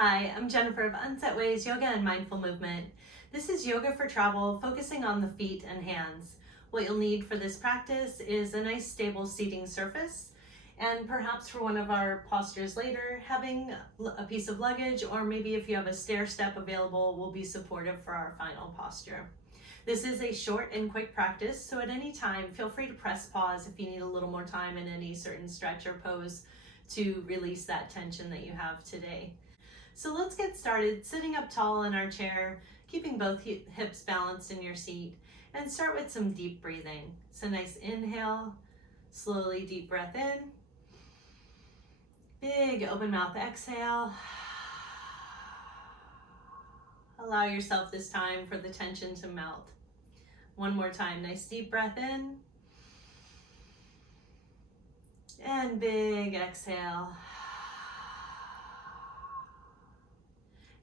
Hi, I'm Jennifer of Unset Ways Yoga and Mindful Movement. This is yoga for travel, focusing on the feet and hands. What you'll need for this practice is a nice stable seating surface, and perhaps for one of our postures later, having a piece of luggage, or maybe if you have a stair step available, will be supportive for our final posture. This is a short and quick practice, so at any time, feel free to press pause if you need a little more time in any certain stretch or pose to release that tension that you have today. So let's get started sitting up tall in our chair, keeping both hips balanced in your seat, and start with some deep breathing. So nice inhale, slowly deep breath in, big open mouth exhale. Allow yourself this time for the tension to melt. One more time, nice deep breath in, and big exhale.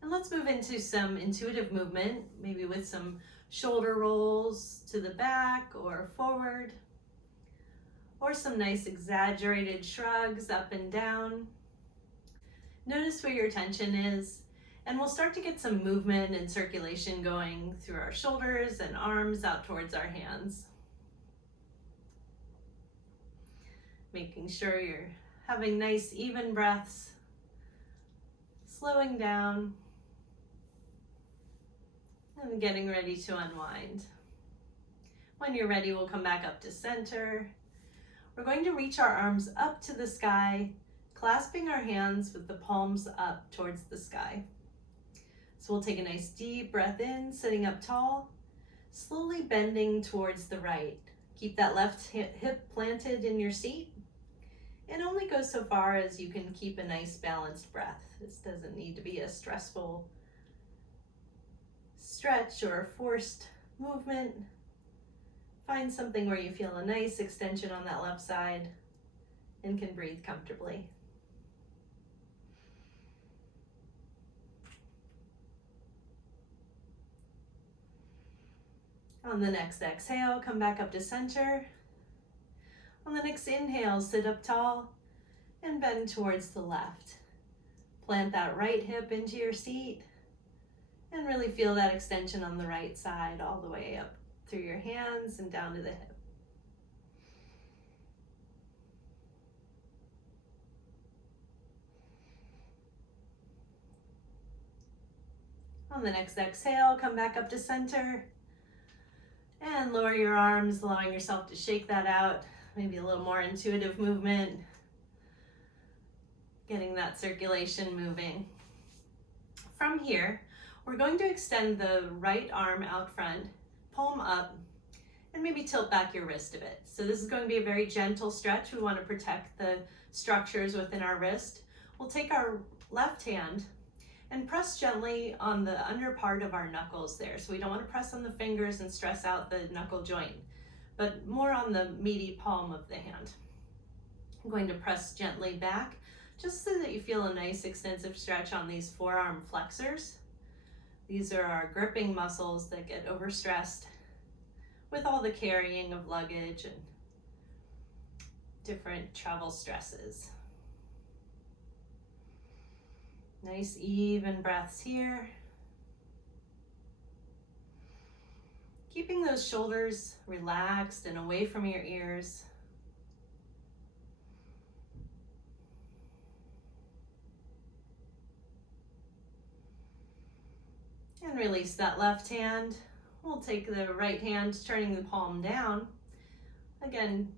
And let's move into some intuitive movement, maybe with some shoulder rolls to the back or forward, or some nice exaggerated shrugs up and down. Notice where your tension is, and we'll start to get some movement and circulation going through our shoulders and arms out towards our hands. Making sure you're having nice even breaths, slowing down, and getting ready to unwind. When you're ready, we'll come back up to center. We're going to reach our arms up to the sky, clasping our hands with the palms up towards the sky. So we'll take a nice deep breath in, sitting up tall, slowly bending towards the right. Keep that left hip planted in your seat, and only go so far as you can keep a nice balanced breath. This doesn't need to be a stressful stretch or forced movement. Find something where you feel a nice extension on that left side and can breathe comfortably. On the next exhale, come back up to center. On the next inhale, sit up tall and bend towards the left. Plant that right hip into your seat and really feel that extension on the right side all the way up through your hands and down to the hip. On the next exhale, come back up to center and lower your arms, allowing yourself to shake that out. Maybe a little more intuitive movement, getting that circulation moving. From here, we're going to extend the right arm out front, palm up, and maybe tilt back your wrist a bit. So this is going to be a very gentle stretch. We want to protect the structures within our wrist. We'll take our left hand and press gently on the under part of our knuckles there. So we don't want to press on the fingers and stress out the knuckle joint, but more on the meaty palm of the hand. I'm going to press gently back, just so that you feel a nice extensive stretch on these forearm flexors. These are our gripping muscles that get overstressed with all the carrying of luggage and different travel stresses. Nice even breaths here. Keeping those shoulders relaxed and away from your ears. And release that left hand. We'll take the right hand, turning the palm down. Again,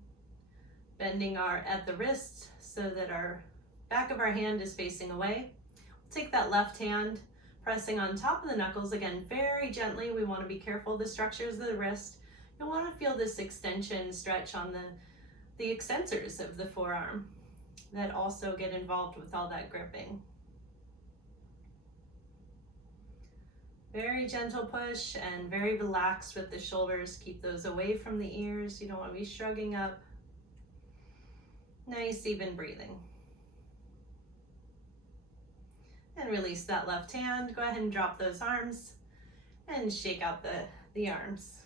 bending at the wrist so that our back of our hand is facing away. We'll take that left hand, pressing on top of the knuckles, again, very gently. We want to be careful of the structures of the wrist. You'll want to feel this extension stretch on the extensors of the forearm that also get involved with all that gripping. Very gentle push and very relaxed with the shoulders. Keep those away from the ears. You don't want to be shrugging up. Nice even breathing. And release that left hand. Go ahead and drop those arms and shake out the arms.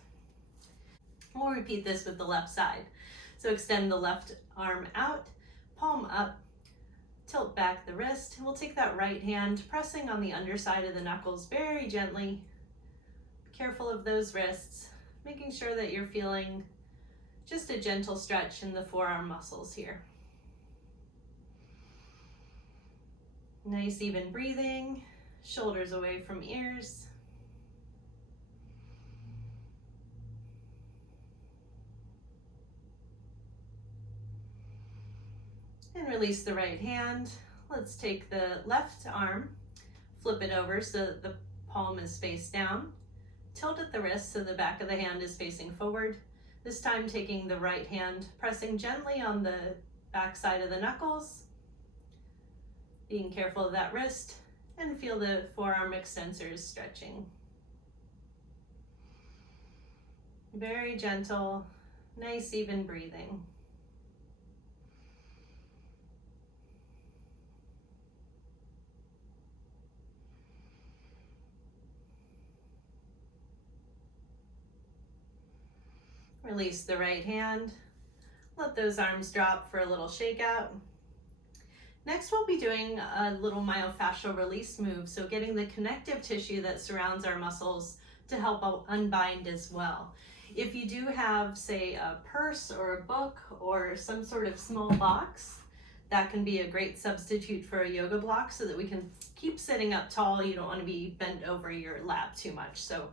We'll repeat this with the left side. So extend the left arm out, palm up, Tilt back the wrist. We'll take that right hand, pressing on the underside of the knuckles very gently. Careful of those wrists, making sure that you're feeling just a gentle stretch in the forearm muscles here. Nice even breathing, shoulders away from ears. And release the right hand. Let's take the left arm, flip it over so that the palm is face down. Tilt at the wrist so the back of the hand is facing forward. This time taking the right hand, pressing gently on the back side of the knuckles, being careful of that wrist, and feel the forearm extensors stretching. Very gentle, nice even breathing. Release the right hand. Let those arms drop for a little shakeout. Next, we'll be doing a little myofascial release move, so getting the connective tissue that surrounds our muscles to help unbind as well. If you do have, say, a purse or a book or some sort of small box, that can be a great substitute for a yoga block so that we can keep sitting up tall. You don't want to be bent over your lap too much. So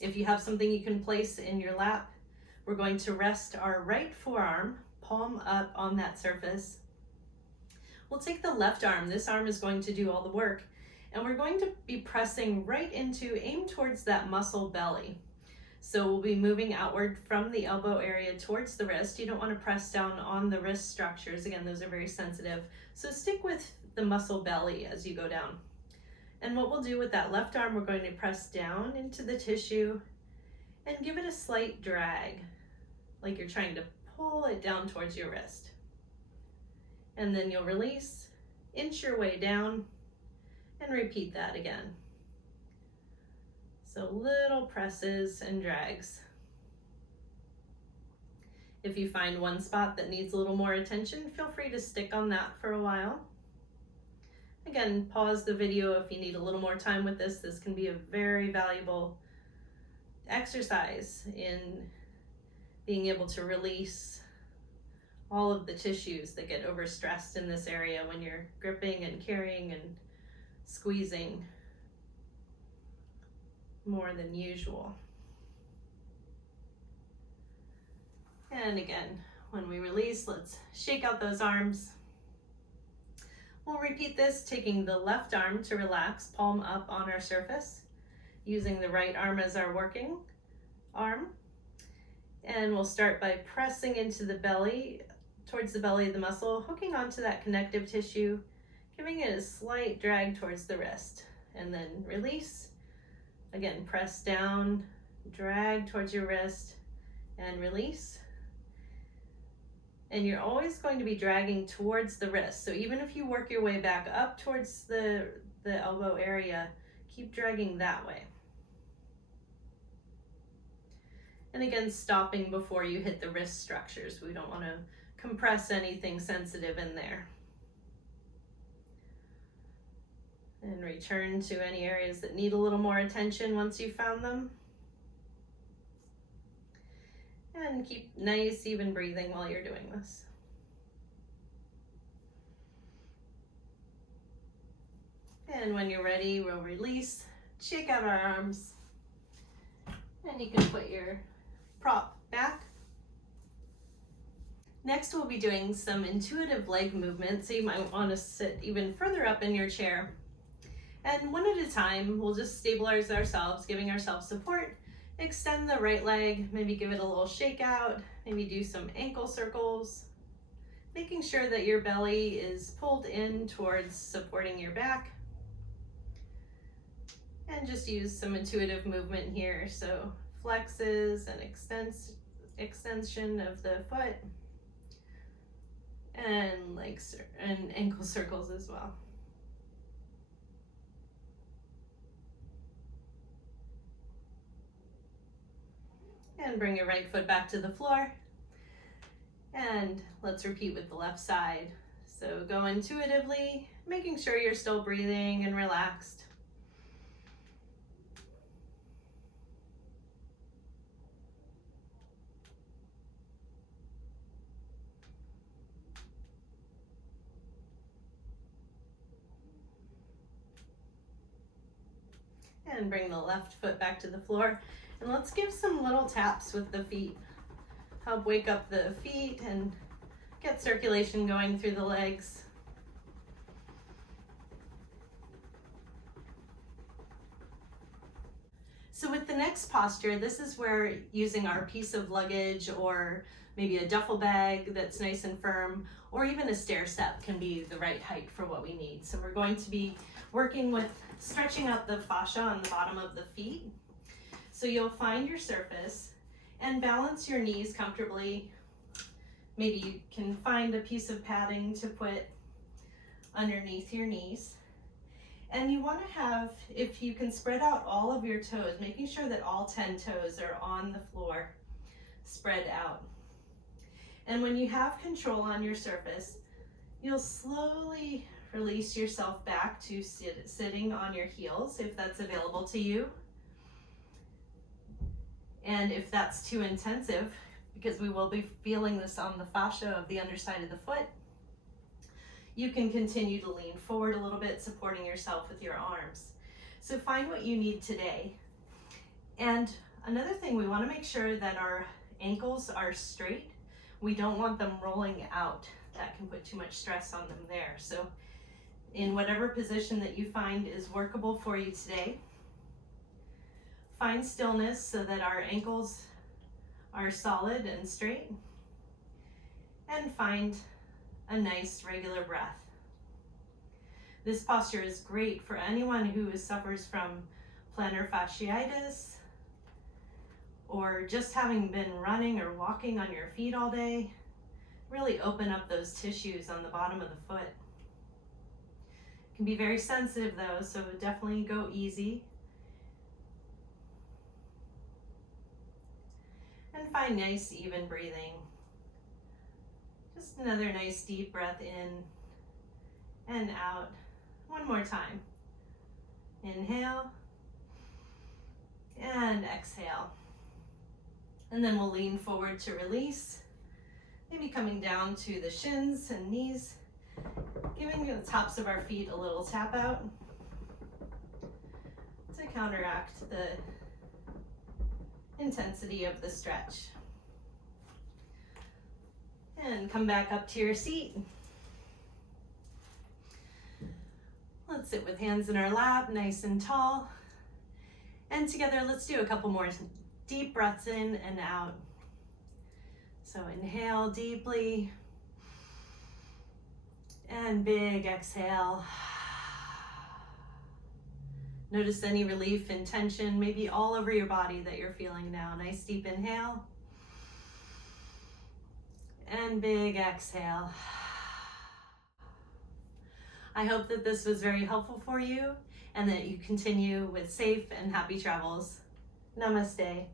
if you have something you can place in your lap, we're going to rest our right forearm, palm up on that surface. We'll take the left arm. This arm is going to do all the work. And we're going to be pressing right aim towards that muscle belly. So we'll be moving outward from the elbow area towards the wrist. You don't want to press down on the wrist structures. Again, those are very sensitive. So stick with the muscle belly as you go down. And what we'll do with that left arm, we're going to press down into the tissue and give it a slight drag, like you're trying to pull it down towards your wrist. And then you'll release, inch your way down, and repeat that again. So little presses and drags. If you find one spot that needs a little more attention, feel free to stick on that for a while. Again, pause the video if you need a little more time with this. This can be a very valuable exercise in being able to release all of the tissues that get overstressed in this area when you're gripping and carrying and squeezing more than usual. And again, when we release, let's shake out those arms. We'll repeat this, taking the left arm to relax, palm up on our surface, using the right arm as our working arm. And we'll start by pressing into the belly, towards the belly of the muscle, hooking onto that connective tissue, giving it a slight drag towards the wrist, and then release. Again, press down, drag towards your wrist, and release. And you're always going to be dragging towards the wrist. So even if you work your way back up towards the elbow area, keep dragging that way. And again, stopping before you hit the wrist structures. We don't want to compress anything sensitive in there. And return to any areas that need a little more attention once you've found them. And keep nice, even breathing while you're doing this. And when you're ready, we'll release, shake out our arms, and you can put your prop back. Next, we'll be doing some intuitive leg movement, so you might want to sit even further up in your chair. And one at a time, we'll just stabilize ourselves, giving ourselves support. Extend the right leg, maybe give it a little shake out, maybe do some ankle circles, making sure that your belly is pulled in towards supporting your back. And just use some intuitive movement here. So flexes and extension of the foot, and legs and ankle circles as well. And bring your right foot back to the floor. And let's repeat with the left side. So go intuitively, making sure you're still breathing and relaxed. And bring the left foot back to the floor. And let's give some little taps with the feet. Help wake up the feet and get circulation going through the legs. So with the next posture, this is where using our piece of luggage or maybe a duffel bag that's nice and firm, or even a stair step can be the right height for what we need. So we're going to be working with stretching out the fascia on the bottom of the feet. So you'll find your surface and balance your knees comfortably. Maybe you can find a piece of padding to put underneath your knees. And you want to have, if you can spread out all of your toes, making sure that all 10 toes are on the floor, spread out. And when you have control on your surface, you'll slowly release yourself back to sitting on your heels if that's available to you. And if that's too intensive, because we will be feeling this on the fascia of the underside of the foot, you can continue to lean forward a little bit, supporting yourself with your arms. So find what you need today. And another thing, we want to make sure that our ankles are straight. We don't want them rolling out. That can put too much stress on them there. So in whatever position that you find is workable for you today, find stillness so that our ankles are solid and straight, and find a nice regular breath. This posture is great for anyone who suffers from plantar fasciitis, or just having been running or walking on your feet all day. Really open up those tissues on the bottom of the foot. It can be very sensitive though, so definitely go easy. And find nice, even breathing. Just another nice deep breath in and out. One more time. Inhale and exhale. And then we'll lean forward to release. Maybe coming down to the shins and knees, giving the tops of our feet a little tap out to counteract the intensity of the stretch. And come back up to your seat. Let's sit with hands in our lap, nice and tall. And together, let's do a couple more deep breaths in and out. So inhale deeply. And big exhale. Notice any relief and tension, maybe all over your body that you're feeling now. Nice deep inhale. And big exhale. I hope that this was very helpful for you and that you continue with safe and happy travels. Namaste.